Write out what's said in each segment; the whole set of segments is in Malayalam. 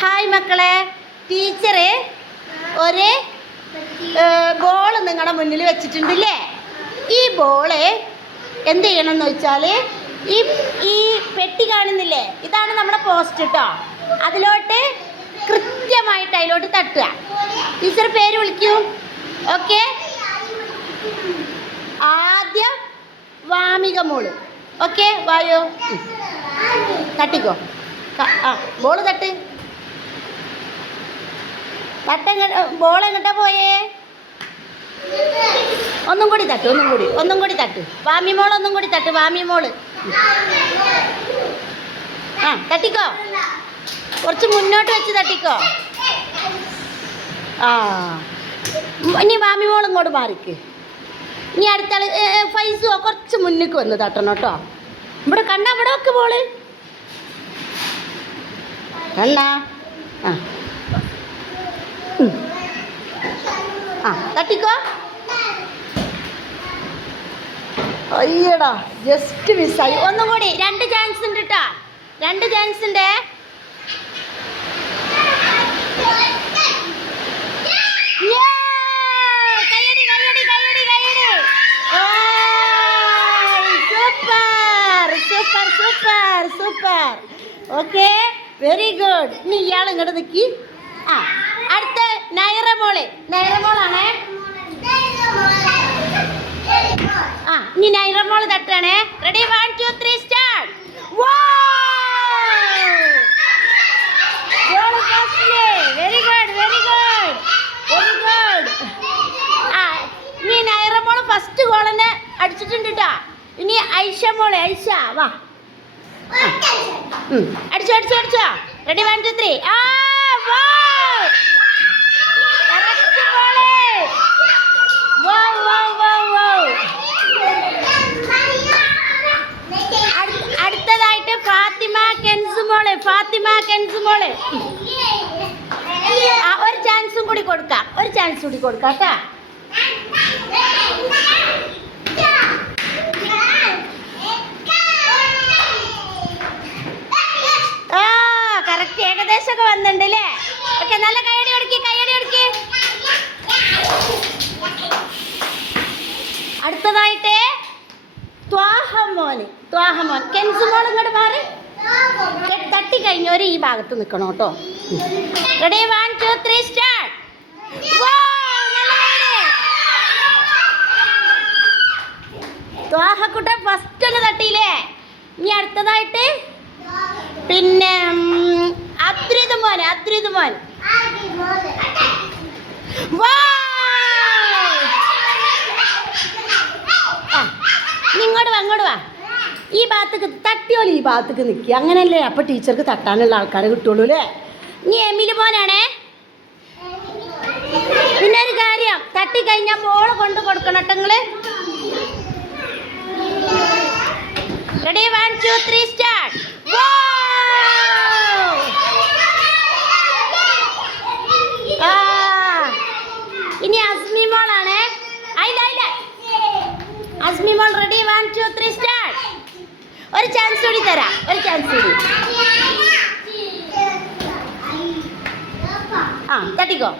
ഹായ് മക്കളെ, ടീച്ചറ് ഒരു ബോള് നിങ്ങളുടെ മുന്നിൽ വെച്ചിട്ടുണ്ടല്ലേ. ഈ ബോള് എന്ത് ചെയ്യണമെന്ന് വെച്ചാൽ ഈ പെട്ടി കാണുന്നില്ലേ, ഇതാണ് നമ്മുടെ പോസ്റ്റ് കേട്ടോ. അതിലോട്ട് കൃത്യമായിട്ട് അതിലോട്ട് തട്ടുക. ടീച്ചർ പേര് വിളിക്കൂ. ഓക്കെ, ആദ്യം വാമിക മോള്. ഓക്കെ, വായോ, തട്ടിക്കോ. ആ, ബോള് തട്ട്. ബോൾ എങ്ങോട്ടാ പോയേ? ഒന്നും കൂടി തട്ട്, ഒന്നും കൂടി തട്ട്. വാമി മോൾ ഒന്നും കൂടി തട്ട്. വാമി മോള് ആ തട്ടിക്കോ, കുറച്ച് മുന്നോട്ട് വെച്ച് തട്ടിക്കോ. ആ, ഇനി വാമി മോൾ ഇങ്ങോട്ട് മാറിക്ക്. ഇനി അടുത്ത ആള് ഫൈസോ കുറച്ച് മുന്നിക്ക് വന്ന് തട്ടണം കേട്ടോ. ഇവിടെ കണ്ട, ഇവിടെ വെക്ക് ബോള് കണ്ട. ആ ആ തട്ടിക്കോ. അയ്യടാ, ജസ്റ്റ് മിസ്സായി. ഒന്നും കൂടി, 2 ചാൻസ് ഉണ്ട് കേട്ടോ, 2 ചാൻസ് ഉണ്ട്. Super super super. Okay, very good. ഇനി ഇയാൾ ഇങ്ങോട്ട് നിൽക്കി. ആ, അടുത്ത നൈറമോള്. നൈറമോളാണേ. ആ, ഇനി നൈറമോള് തട്ടാണേ. Ready, 1 2 3 start. Very good, very good, very good. ആ, ഇനി നൈറമോള് ഫസ്റ്റ് ഗോളിനെ അടിച്ചിട്ടുണ്ട് കേട്ടോ. ഇനി ഐഷ മോളെ, ഐഷ വാ. അടിച്ചോ അടിച്ചോ അടിച്ചോ. റെഡി, 1 2 3. ആ, വാ, കറക്റ്റ് മോളെ. വാ വാ വാ വാ. അടുത്തതായിട്ട് ഫാത്തിമ കെൻസ് മോളെ. ഫാത്തിമ കെൻസ് മോളെ. ആ, ഒരു ചാൻസും കൂടി കൊടുക്കാം, ഒരു ചാൻസ് കൂടി കൊടുക്കാം കേട്ടാ. കറക്റ്റ്, ഏകദേശമൊക്കെ വന്നിട്ടുണ്ട് അല്ലേ. ഓക്കെ, നല്ല കൈയടി കൊടുക്കി, കൈയടി കൊടുക്കി. അടുത്തതായിട്ട് ത്വാഹമോൻ. ത്വാഹമോൻ കെൻസ് മോൾ ഇങ്ങോട്ട് മാറി. തട്ടി കഴിഞ്ഞവര് ഈ ഭാഗത്ത് നിൽക്കണം കേട്ടോ. Ready, 1 2 3 start. ത്വാഹക്കുട്ട ഫസ്റ്റ് ഒന്ന് തട്ടിയില്ലേ. ഇനി അടുത്തതായിട്ട് പിന്നെ അദ്രിത് മോൻ. അദ്രിത് മോൻ ഇങ്ങോട്ട് വാ, ഇങ്ങോട്ട് വാ. ഈ ഭാഗത്തേക്ക് തട്ടിയോല്, ഈ ഭാഗത്തേക്ക് നിൽക്കുക. അങ്ങനെയല്ലേ അപ്പോൾ ടീച്ചർക്ക് തട്ടാനുള്ള ആൾക്കാരെ കിട്ടുള്ളൂ അല്ലേ. ഇനി എമിലി മോനാണേ. പിന്നെ ഒരു കാര്യം, തട്ടിക്കഴിഞ്ഞാൽ ബോൾ കൊണ്ട് കൊടുക്കണം കേട്ടോ നിങ്ങൾ. Ready, 1 2 3 start. ഇനി അസ്മി മോളാണേ. അയില്ല അയില്ല, അസ്മി മോൾ. Ready, 1 2 3 start. ഒരു ചാൻസ് കൂടി തരാം, ഒരു ചാൻസ് കൂടി. ആ, തട്ടിക്കോ.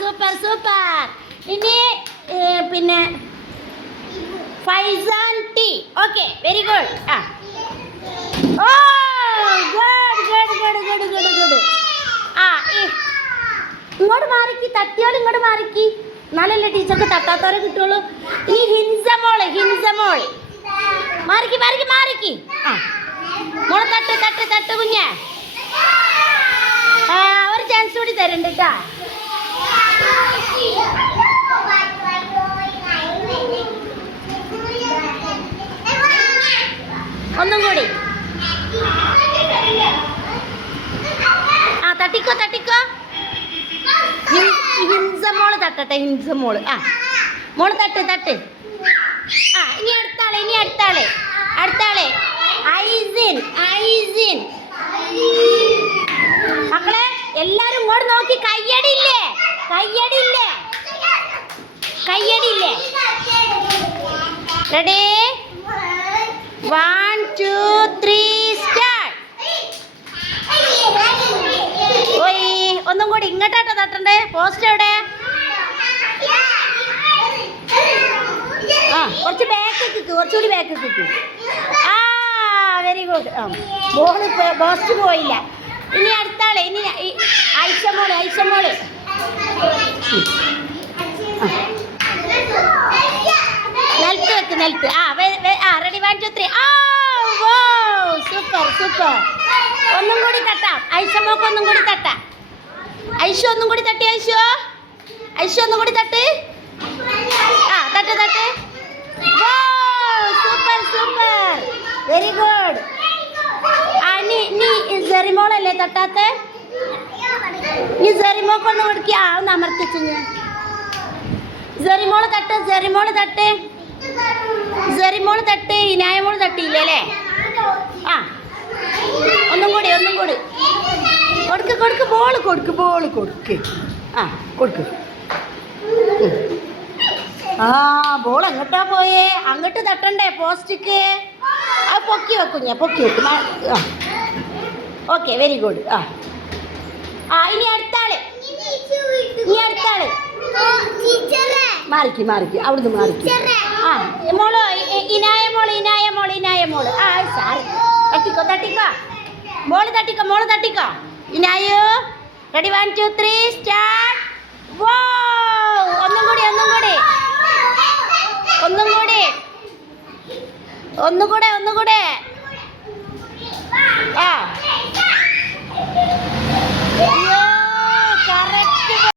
Super super. ഇനി പിന്നെ ഫൈസാൻ ടി. Okay, very good. ആ, ഓ good good good good good good. ആ, ഇങ്ങോട്ട് മാറിക്ക്, തട്ടിയോൾ ഇങ്ങോട്ട് മാറിക്ക്, എന്നാലല്ലേ ടീച്ചർക്ക് തട്ടാത്തവരെ കിട്ടുള്ളൂ. ഇനി ഹിൻസ മോള്. ഹിൻസ മോൾ മാറിക്ക്, മാറിക്ക്, മാറിക്ക്. ആ, മോളെ തട്ട് തട്ട് തട്ട് കുഞ്ഞേ. ആ, ഒരു ചാൻസ് കൂടി തരണ്ട് കേട്ടാ. ഒന്നും കൂടി. ആ, തട്ടിക്കോ തട്ടിക്കോ. ഹിൻസ മോള് തട്ടട്ടെ, ഹിൻസ മോള്. ആ, മോള് തട്ട് തട്ട്. ആ, ഇനി അടുത്താളെ, ഇനി അടുത്താളെ, അടുത്താളെ ഐസിൻ. ഐസിൻ മക്കളെ എല്ലാരും ഇങ്ങോട്ട് നോക്കി. കയ്യടിയില്ലേ, കയ്യടിയില്ലേ, കയ്യടിയില്ലേ. റെഡി, 1 കുറച്ചുകൂടി ബാക്ക് കിട്ടും. ആ വെരി ഗുഡ്. ആ ബോൾ പോസ്റ്റ് പോയില്ല. ഇനി അടുത്താള്. ഇനി ഐഷമോള്. നിലത്ത് വെക്ക് നിലത്ത്. ആ റെഡി 1 2 3. സൂപ്പർ. ഒന്നും കൂടി തട്ടാം. ഐഷമോക്ക് ഒന്നും കൂടി തട്ടാം. ഐഷു ഒന്നും കൂടി തട്ടി. ഐഷു ഒന്നും കൂടി തട്ട്. ആ തട്ട്. Super very good. ആ നീ ജെറിമോളല്ലേ തട്ടാത്ത? നീ ജെറിമോക്കൊന്ന് കൊടുക്കുക. ആ ഒന്ന് അമർത്തിച്ചു. ജെറിമോള് തട്ട്. ഇനായമോള് തട്ടിയില്ലേ അല്ലേ? ആ ഒന്നും കൂടി കൊടുക്ക്. ബോൾ കൊടുക്ക്. ആ കൊടുക്ക്. ആ ബോൾ എങ്ങോട്ടാ പോയേ? അങ്ങോട്ട് തട്ടണ്ടേ പോസ്റ്റിക്ക്? അത് പൊക്കി വെക്കും. Okay very good. ആ ഇനി അടുത്താള്. മാറിക്ക് അവിടുന്ന് മാറിക്ക്. ആ മോളോ ഇനായമോള്. ആ സാറ് തട്ടിക്കോ. മോള് തട്ടിക്കോ. ഇനായോ റെഡി 1 2 3 സ്റ്റാർട്ട്. ഒന്നും കൂടെ